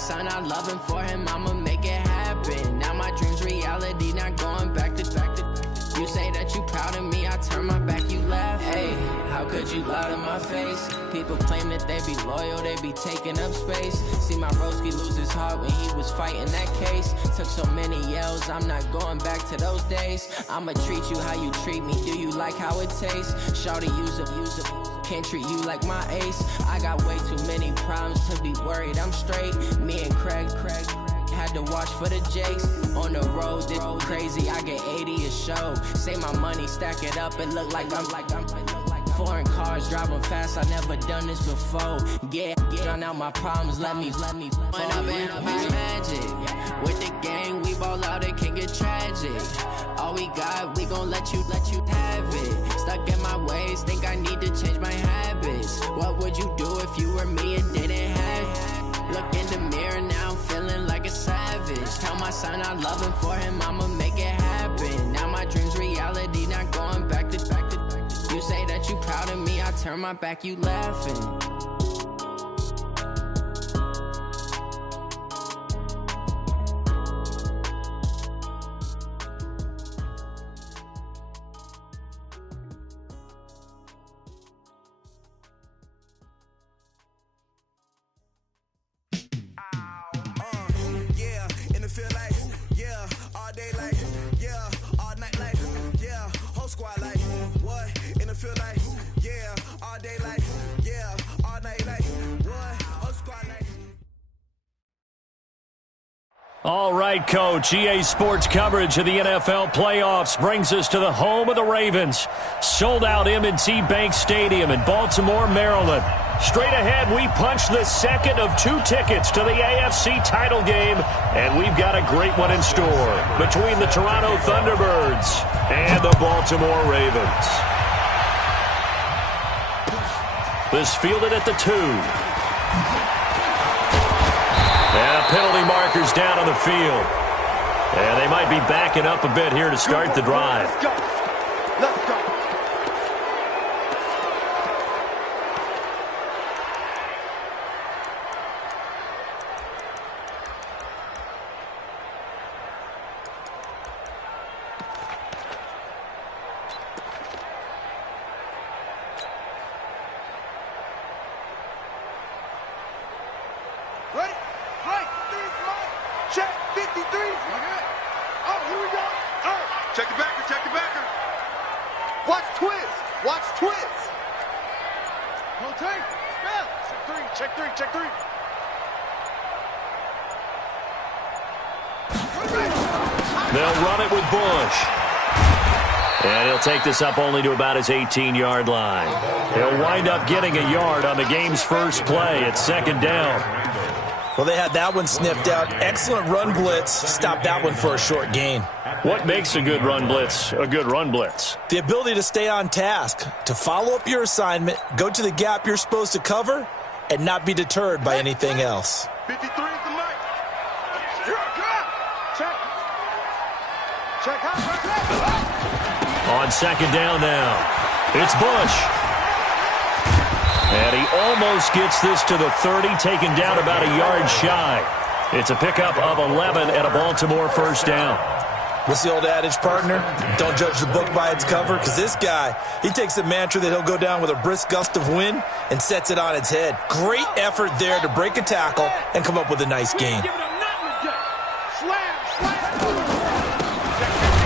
son, I love him, for him, I'ma make it happen. Now my dream's reality, not going back to. You say that you proud of me, I turn my back, you laugh. Hey, how could you lie to my face? People claim that they be loyal, they be taking up space. See my broski lose his heart when he was fighting that case. Took so many yells, I'm not going back to those days. I'ma treat you how you treat me, do you like how it tastes? Shawty, use up, can't treat you like my ace. I got way too many problems to be worried, I'm straight. Me and Craig had to watch for the Jakes. On the road, this crazy, I get 80 a show. Say my money, stack it up, it look like I'm foreign cars, driving fast, I never done this before. Get drown out my problems, let me When up and magic. With the gang, we ball out, it can get tragic. All we got, we gon' let you have it. Stuck in my ways, think I need to change my habits. What would you do if you were me and didn't have it? Look in the mirror, now I'm feeling like a savage. Tell my son I love him, for him, I'ma make it happen. Now my dream's reality, not going back to. You say that you proud of me, I turn my back, you laughing. All right, Coach. EA Sports coverage of the NFL playoffs brings us to the home of the Ravens. Sold-out M&T Bank Stadium in Baltimore, Maryland. Straight ahead, we punch the second of 2 tickets to the AFC title game, and we've got a great one in store between the Toronto Thunderbirds and the Baltimore Ravens. This fielded at the 2. And penalty markers down on the field. And they might be backing up a bit here to start the drive. Let's go. Let's go. Ready? Right. Check. 53. Oh, here we go. Check the backer. Check the backer. Watch twist. Watch twist. Rotate. Spell. Check 3. Check 3. Check 3. They'll run it with Bush. And he'll take this up only to about his 18-yard line. He'll wind up getting a yard on the game's first play at second down. Well, they had that one sniffed out. Excellent run blitz. Stopped that one for a short gain. What makes a good run blitz a good run blitz? The ability to stay on task, to follow up your assignment, go to the gap you're supposed to cover, and not be deterred by anything else. 53 is the mic. Check. Check. On second down now, it's Bush. And he almost gets this to the 30, taken down about a yard shy. It's a pickup of 11 and a Baltimore first down. What's the old adage, partner? Don't judge the book by its cover, because this guy, he takes a mantra that he'll go down with a brisk gust of wind and sets it on its head. Great effort there to break a tackle and come up with a nice gain.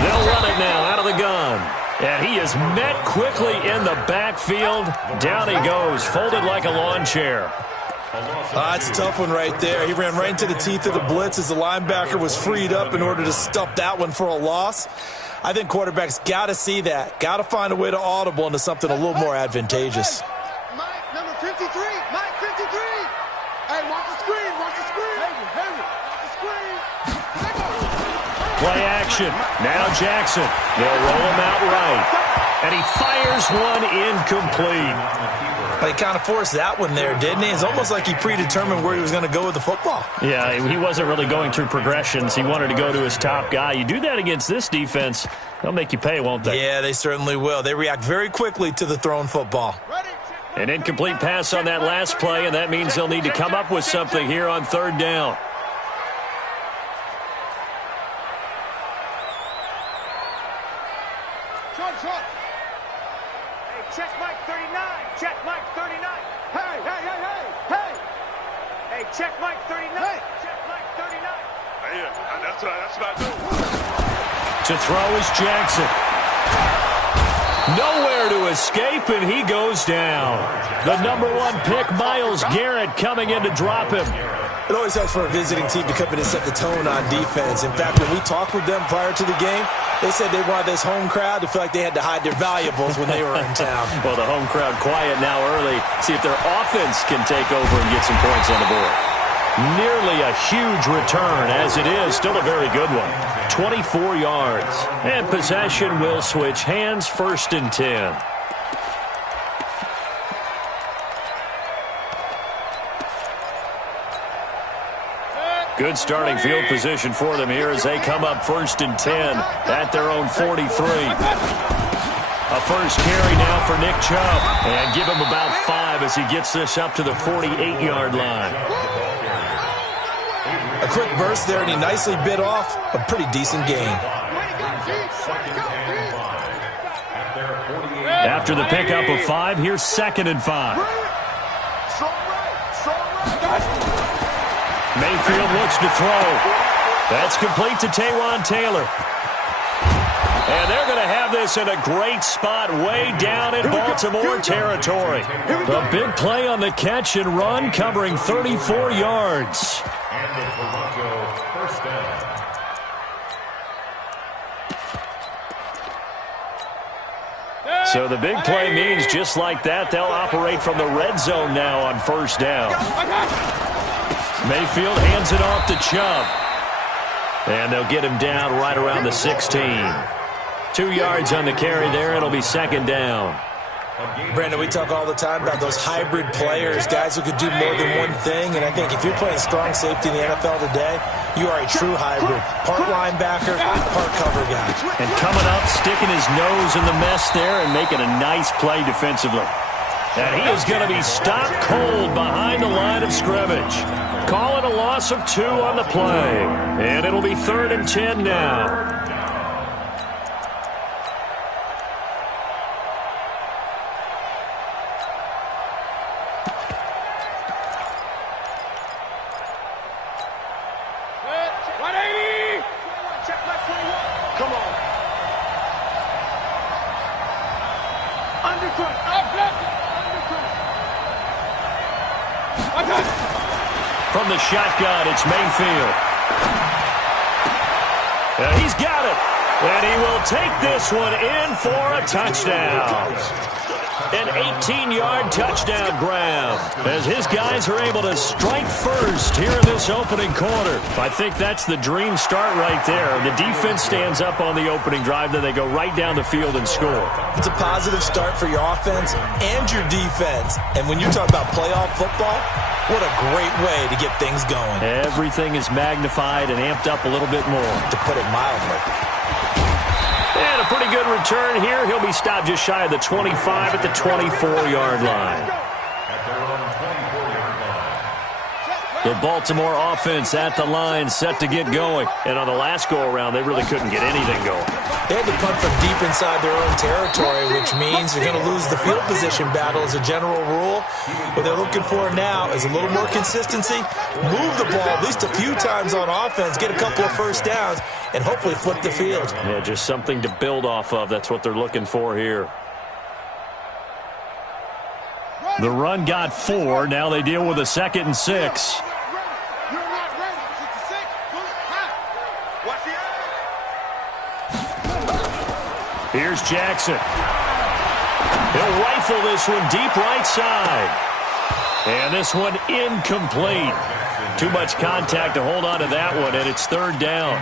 They'll run it now out of the gun. And he is met quickly in the backfield. Down he goes, folded like a lawn chair. That's a tough one right there. He ran right into the teeth of the blitz as the linebacker was freed up in order to stuff that one for a loss. I think quarterbacks got to see that. Got to find a way to audible into something a little more advantageous. Mike, number 53. Mike, 53. Hey, watch the screen. Watch the screen. Hey, watch the screen. Play action. Now Jackson. They'll roll him out right. And he fires one incomplete. He kind of forced that one there, didn't he? It's almost like he predetermined where he was going to go with the football. Yeah, he wasn't really going through progressions. He wanted to go to his top guy. You do that against this defense, they'll make you pay, won't they? Yeah, they certainly will. They react very quickly to the thrown football. Ready? Check An incomplete pass on that last play, and that means they'll need to come up with something here on third down. Hey, check Mike 39. Check Mike 39. Hey, hey, hey, hey, hey. Hey, check Mike 39. Hey. Check Mike 39. Yeah, that's what I do. To throw is Jackson. Nowhere to escape, and he goes down. The number 1 pick, Myles Garrett, coming in to drop him. It always helps for a visiting team to come in and set the tone on defense. In fact, when we talked with them prior to the game, they said they wanted this home crowd to feel like they had to hide their valuables when they were in town. Well, the home crowd quiet now early. See if their offense can take over and get some points on the board. Nearly a huge return, as it is. Still a very good one. 24 yards. And possession will switch hands, 1st and 10. Good starting field position for them here as they come up 1st and 10 at their own 43. A first carry now for Nick Chubb. And give him about 5 as he gets this up to the 48-yard line. A quick burst there, and he nicely bit off a pretty decent gain. After the pickup of 5, here's 2nd and 5. Mayfield looks to throw. That's complete to Taywan Taylor. And they're going to have this in a great spot way down in Baltimore territory. The big play on the catch and run, covering 34 yards. So the big play means just like that, they'll operate from the red zone now on 1st down. Mayfield hands it off to Chubb. And they'll get him down right around the 16. 2 yards on the carry there. It'll be 2nd down. Brandon, we talk all the time about those hybrid players, guys who could do more than one thing. And I think if you're playing strong safety in the NFL today, you are a true hybrid. Part linebacker, part cover guy. And coming up, sticking his nose in the mess there and making a nice play defensively. And he is going to be stopped cold behind the line of scrimmage. Call it a loss of 2 on the play. And it'll be 3rd and 10 now. From the shotgun, it's Mayfield. He's got it. And he will take this one in for a touchdown. An 18-yard touchdown grab as his guys are able to strike first here in this opening quarter. I think that's the dream start right there. The defense stands up on the opening drive, then they go right down the field and score. It's a positive start for your offense and your defense. And when you talk about playoff football, what a great way to get things going. Everything is magnified and amped up a little bit more. To put it mildly. And a pretty good return here. He'll be stopped just shy of the 25 at the 24-yard line. The Baltimore offense at the line, set to get going. And on the last go-around, they really couldn't get anything going. They had to punt from deep inside their own territory, which means you're going to lose the field position battle as a general rule. What they're looking for now is a little more consistency, move the ball at least a few times on offense, get a couple of first downs, and hopefully flip the field. Yeah, just something to build off of. That's what they're looking for here. The run got 4. Now they deal with a 2nd and 6. Here's Jackson. He'll rifle this one deep right side. And this one incomplete. Too much contact to hold on to that one, and it's 3rd down.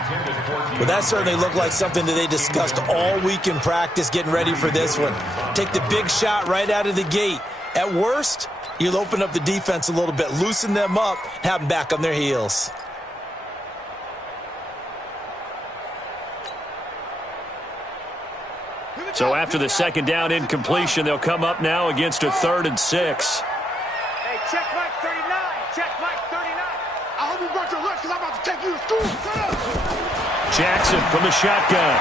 Well, that certainly looked like something that they discussed all week in practice getting ready for this one. Take the big shot right out of the gate. At worst, you'll open up the defense a little bit, loosen them up, have them back on their heels. So after the second down incompletion, they'll come up now against a 3rd and 6. Hey, check Mike 39. Check Mike 39. I hope you brought your lunch because I'm about to take you to school. Shut up. Jackson from the shotgun.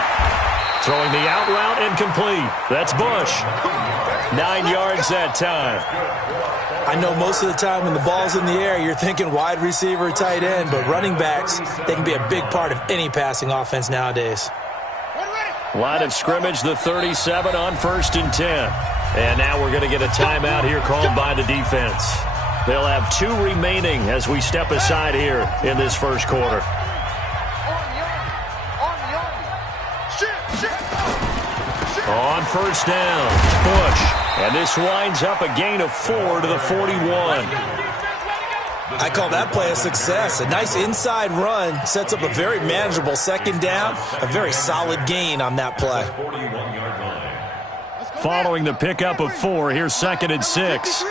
Throwing the out route incomplete. That's Bush. 9 yards that time. I know most of the time when the ball's in the air, you're thinking wide receiver, tight end, but running backs, they can be a big part of any passing offense nowadays. Line of scrimmage, the 37 on 1st and 10. And now we're going to get a timeout here called by the defense. They'll have 2 remaining as we step aside here in this first quarter. On 1st down, Bush. And this winds up a gain of 4 to the 41. I call that play a success. A nice inside run sets up a very manageable 2nd down. A very solid gain on that play. Following the pickup of 4, here's 2nd and 6.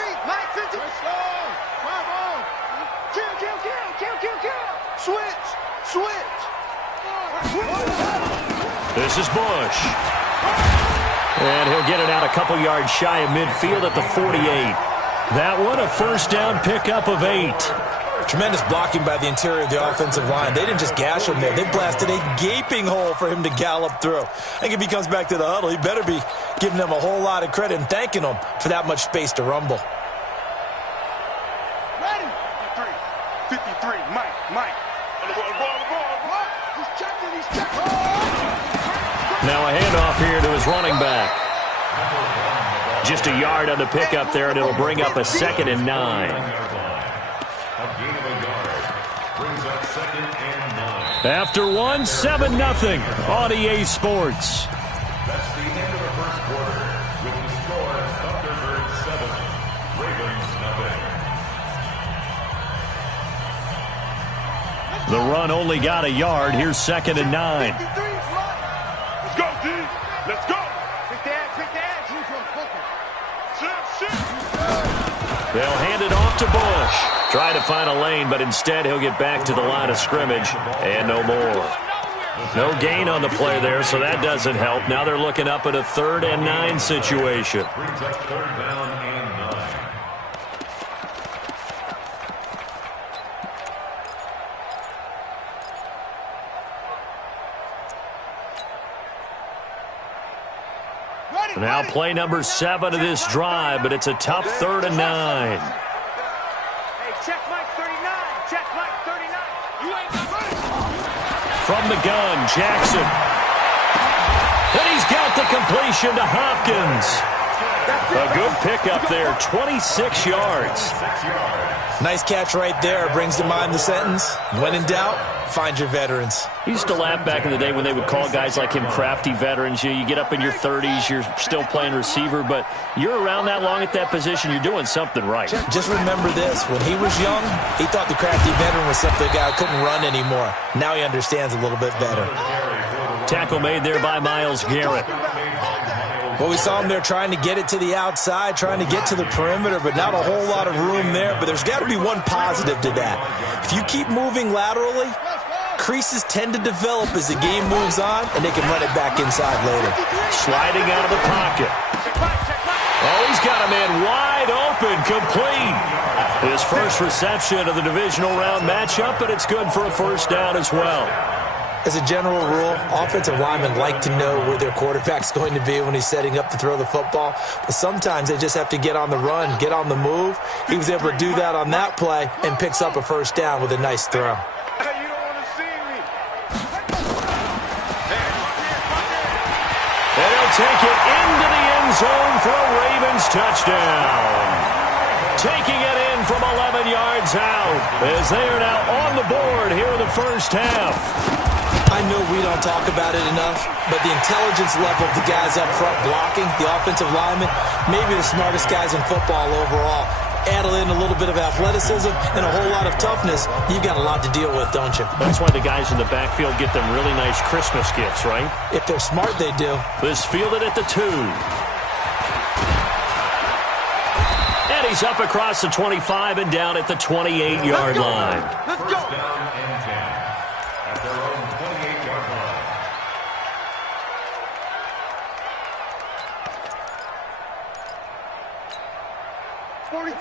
This is Bush. And he'll get it out a couple yards shy of midfield at the 48. That one, a 1st down pickup of 8. Tremendous blocking by the interior of the offensive line. They didn't just gash him there. They blasted a gaping hole for him to gallop through. I think if he comes back to the huddle, he better be giving them a whole lot of credit and thanking them for that much space to rumble. Ready? 53, Mike. He's checking. Now a handoff here to his running back. Just a yard on the pickup there, and it'll bring up a 2nd and 9. After 1, 7-0 on EA Sports. That's the end of the first quarter, with the score as Thunderbird 7, Ravens nothing. The run only got a yard. Here's 2nd and 9. Let's go, D. Let's go. Quick dad. They'll hand it off to Bush. Try to find a lane, but instead he'll get back to the line of scrimmage and no more. No gain on the play there, so that doesn't help. Now they're looking up at a 3rd and 9 situation. Brings up 3rd down and 9. Now play number 7 of this drive, but it's a tough 3rd and 9. Hey, check Mike 39. Check Mike 39. You ain't ready. From the gun, Jackson. And he's got the completion to Hopkins. A good pickup there, 26 yards. Nice catch right there. Brings to mind the sentence, when in doubt, find your veterans. He used to laugh back in the day when they would call guys like him crafty veterans. You get up in your 30s, you're still playing receiver, but you're around that long at that position, you're doing something right. Just remember this. When he was young, he thought the crafty veteran was simply a guy who couldn't run anymore. Now he understands a little bit better. Tackle made there by Myles Garrett. Well, we saw him there trying to get it to the outside, trying to get to the perimeter, but not a whole lot of room there. But there's got to be one positive to that. If you keep moving laterally, creases tend to develop as the game moves on, and they can run it back inside later. Sliding out of the pocket. Oh, he's got a man wide open, complete. His first reception of the divisional round matchup, but it's good for a 1st down as well. As a general rule, offensive linemen like to know where their quarterback's going to be when he's setting up to throw the football. But sometimes they just have to get on the run, get on the move. He was able to do that on that play and picks up a 1st down with a nice throw. Hey, you don't want to see me. And he'll take it into the end zone for a Ravens touchdown. Taking it in from 11 yards out as they are now on the board here in the 1st half. I know we don't talk about it enough, but the intelligence level of the guys up front blocking, the offensive linemen, maybe the smartest guys in football overall. Add in a little bit of athleticism and a whole lot of toughness, you've got a lot to deal with, don't you? That's why the guys in the backfield get them really nice Christmas gifts, right? If they're smart, they do. This fielded at the 2. And he's up across the 25 and down at the 28-yard line. Let's go. First down and 10 at their own 28-yard line.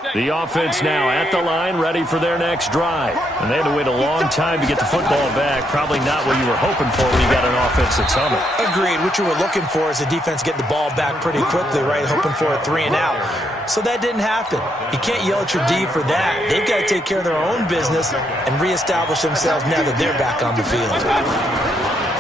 The offense now at the line, ready for their next drive. And they had to wait a long time to get the football back. Probably not what you were hoping for when you got an offense that's humming. Agreed. What you were looking for is the defense getting the ball back pretty quickly, right? Hoping for a 3 and out. So that didn't happen. You can't yell at your D for that. They've got to take care of their own business and reestablish themselves now that they're back on the field.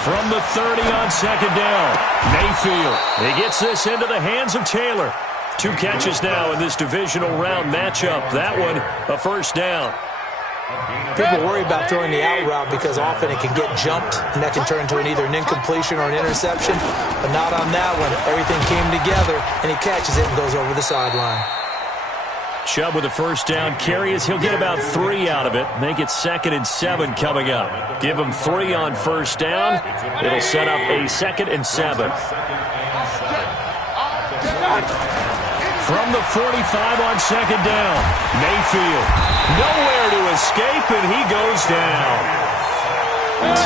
From the 30 on second down, Mayfield. He gets this into the hands of Taylor. 2 catches now in this divisional round matchup. That one, a first down. People worry about throwing the out route because often it can get jumped, and that can turn into either an incompletion or an interception. But not on that one. Everything came together, and he catches it and goes over the sideline. Chubb with a first down carry as he'll get about 3 out of it. Make it 2nd and 7 coming up. Give him 3 on first down. It'll set up a 2nd and 7. From the 45 on second down, Mayfield. Nowhere to escape, and he goes down.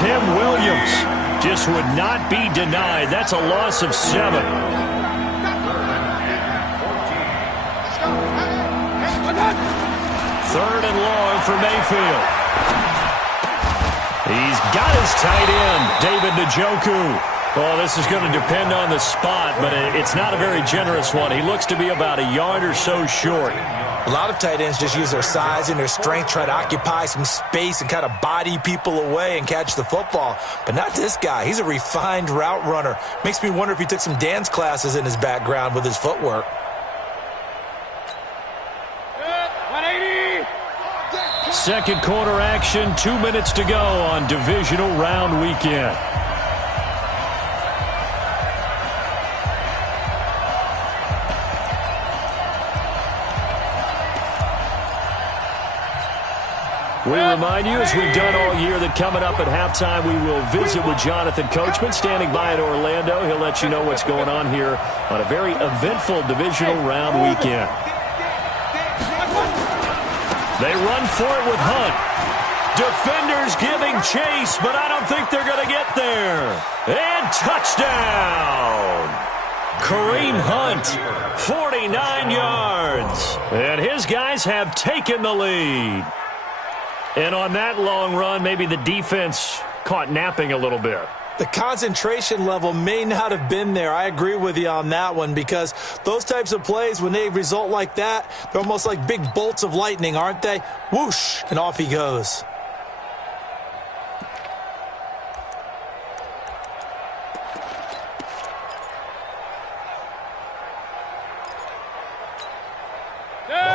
Tim Williams just would not be denied. That's a loss of 7. Third and long for Mayfield. He's got his tight end, David Njoku. Well, this is going to depend on the spot, but it's not a very generous one. He looks to be about a yard or so short. A lot of tight ends just use their size and their strength, try to occupy some space and kind of body people away and catch the football. But not this guy. He's a refined route runner. Makes me wonder if he took some dance classes in his background with his footwork. 180. Second quarter action, 2 minutes to go on divisional round weekend. We remind you, as we've done all year, that coming up at halftime, we will visit with Jonathan Coachman, standing by in Orlando. He'll let you know what's going on here on a very eventful divisional round weekend. They run for it with Hunt. Defenders giving chase, but I don't think they're going to get there. And touchdown! Kareem Hunt, 49 yards. And his guys have taken the lead. And on that long run, maybe the defense caught napping a little bit. The concentration level may not have been there. I agree with you on that one because those types of plays, when they result like that, they're almost like big bolts of lightning, aren't they? Whoosh, and off he goes.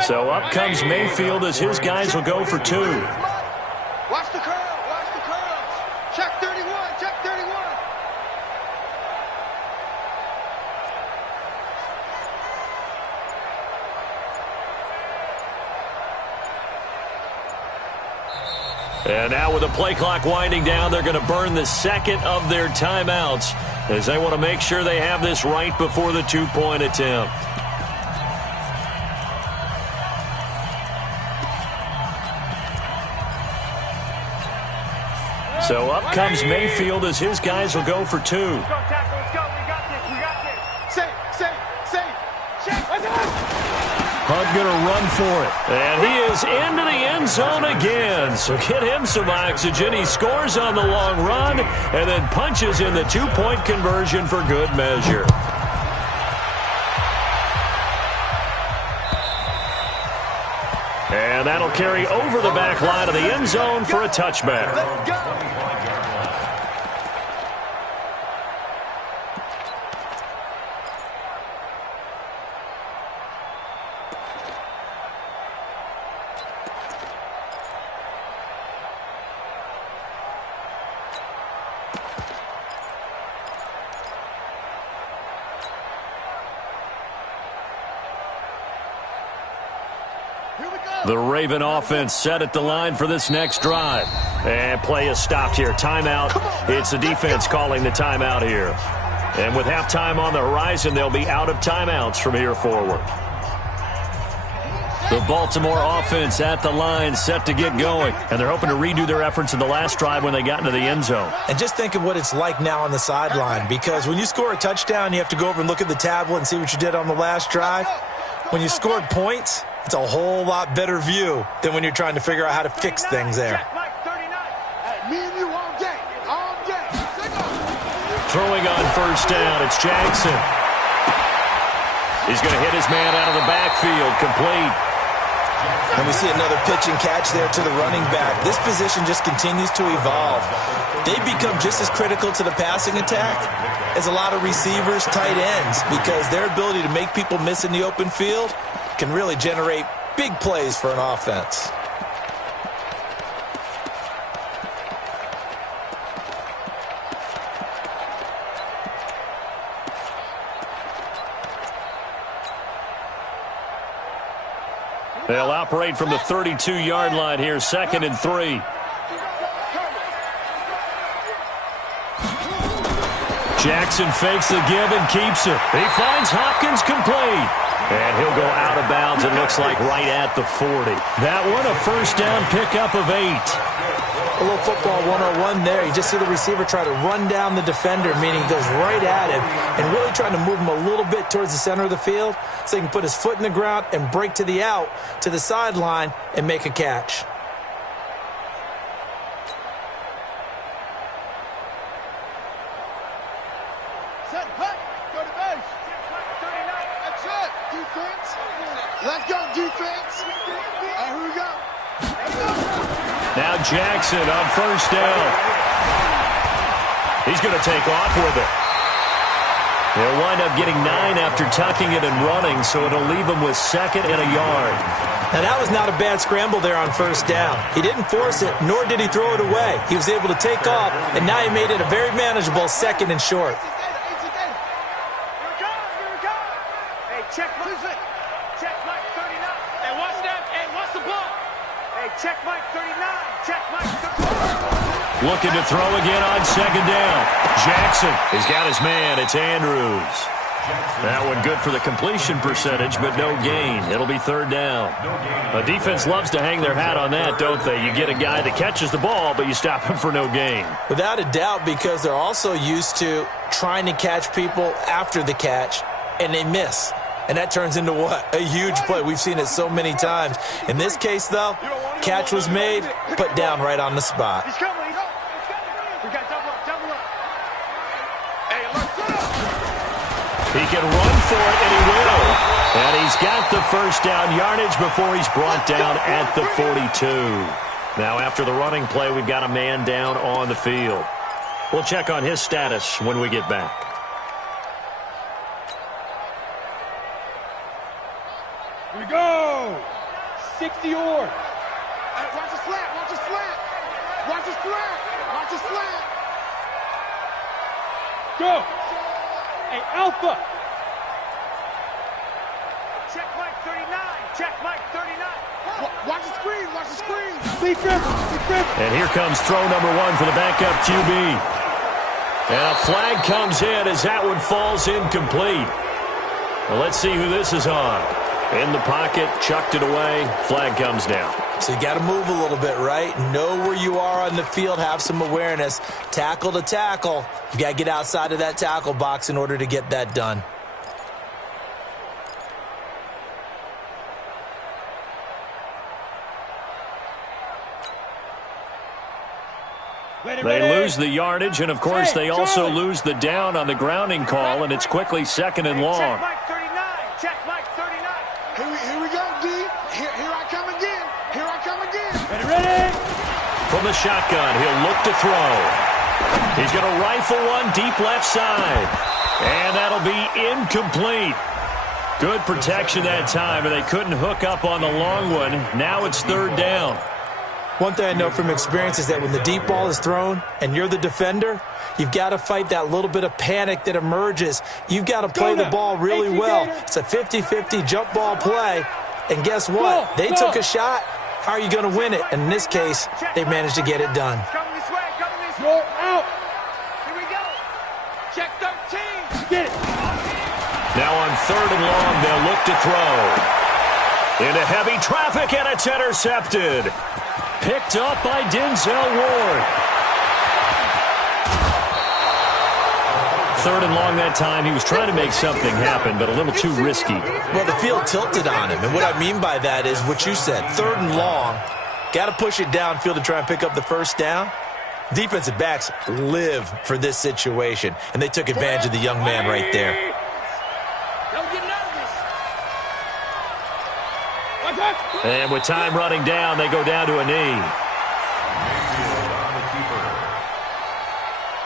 So up comes Mayfield as his guys will go for 2. Watch the curl, watch the curls. Check 31, check 31. And now with the play clock winding down, they're going to burn the second of their timeouts as they want to make sure they have this right before the 2-point attempt. So up comes Mayfield as his guys will go for 2. Let's go, tackle. Let's go. We got this. We got this. Safe. Check. Let's go. Hunt going to run for it. And he is into the end zone again. So get him some oxygen. He scores on the long run and then punches in the 2-point conversion for good measure. And that'll carry over the back line of the end zone for a touchback. Let's go. The Raven offense set at the line for this next drive. And play is stopped here. Timeout. It's the defense calling the timeout here. And with halftime on the horizon, they'll be out of timeouts from here forward. The Baltimore offense at the line, set to get going. And they're hoping to redo their efforts in the last drive when they got into the end zone. And just think of what it's like now on the sideline, because when you score a touchdown, you have to go over and look at the tablet and see what you did on the last drive. When you scored points, It's a whole lot better view than when you're trying to figure out how to fix things there. Me and you all day. All day. Throwing on first down, it's Jackson. He's going to hit his man out of the backfield, complete. And we see another pitch and catch there to the running back. This position just continues to evolve. They become just as critical to the passing attack as a lot of receivers, tight ends, because their ability to make people miss in the open field can really generate big plays for an offense. They'll operate from the 32-yard line here, 2nd and 3. Jackson fakes the give and keeps it. He finds Hopkins complete. And he'll go out of bounds, it looks like right at the 40. That one a first down pickup of 8. A little football 101 there. You just see the receiver try to run down the defender, meaning he goes right at him and really trying to move him a little bit towards the center of the field so he can put his foot in the ground and break to the out, to the sideline, and make a catch. Set, hut, go to base. That's it. Defense. Let's go, defense. Here we go. Now Jackson on first down. He's going to take off with it. They'll wind up getting 9 after tucking it and running, so it'll leave him with 2nd and a yard. Now, that was not a bad scramble there on first down. He didn't force it, nor did he throw it away. He was able to take off, and now he made it a very manageable 2nd and short. Hey, check Mike 39. Hey, watch that. Hey, watch the ball. Hey, check Mike 39. Check Mike 39. Looking to throw again on 2nd down. Jackson has got his man. It's Andrews. That one good for the completion percentage, but no gain. It'll be 3rd down. A defense loves to hang their hat on that, don't they? You get a guy that catches the ball, but you stop him for no gain. Without a doubt, because they're also used to trying to catch people after the catch, and they miss. And that turns into what? A huge play. We've seen it so many times. In this case, though, catch was made, put down right on the spot. He's coming. We got double up. Hey, He can run for it, and he will. And he's got the first down yardage before he's brought down at the 42. Now, after the running play, we've got a man down on the field. We'll check on his status when we get back. Here we go. 60 or. Hey, watch the slant. Watch the slant. Watch the slant. Watch the slant. Go. Hey, Alpha. Check Mike 39. Check Mike 39. Watch the screen. Watch the screen. Big grip. And here comes throw number 1 for the backup QB. And a flag comes in as that one falls incomplete. Well, let's see who this is on. In the pocket, chucked it away, flag comes down. So you got to move a little bit, right? Know where you are on the field, have some awareness. Tackle to tackle. You got to get outside of that tackle box in order to get that done. They lose the yardage, and of course they also lose the down on the grounding call, and it's quickly 2nd and long. Check Mike 39. Check Mike 39. Here we go, D. Here I come again. Here I come again. Ready. From the shotgun, he'll look to throw. He's going to rifle one deep left side. And that'll be incomplete. Good protection that time, and they couldn't hook up on the long one. Now it's 3rd down. One thing I know from experience is that when the deep ball is thrown and you're the defender, you've got to fight that little bit of panic that emerges. You've got to play the ball really well. It's a 50-50 jump ball play. And guess what? They took a shot. How are you going to win it? And in this case, they managed to get it done. Coming this way. Roll out. Here we go. Check 13. Get it. Now on 3rd and long, they'll look to throw. Into heavy traffic, and it's intercepted. Picked up by Denzel Ward. 3rd and long that time. He was trying to make something happen, but a little too risky. Well, the field tilted on him, and what I mean by that is what you said, 3rd and long. Got to push it downfield to try and pick up the first down. Defensive backs live for this situation, and they took advantage of the young man right there. Don't get nervous. And with time running down, they go down to a knee.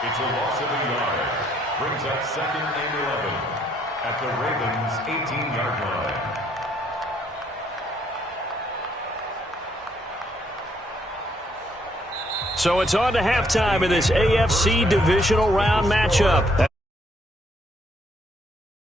It's a loss of a yard. Brings up 2nd and 11 at the Ravens' 18-yard line. So it's on to halftime in this AFC divisional round matchup.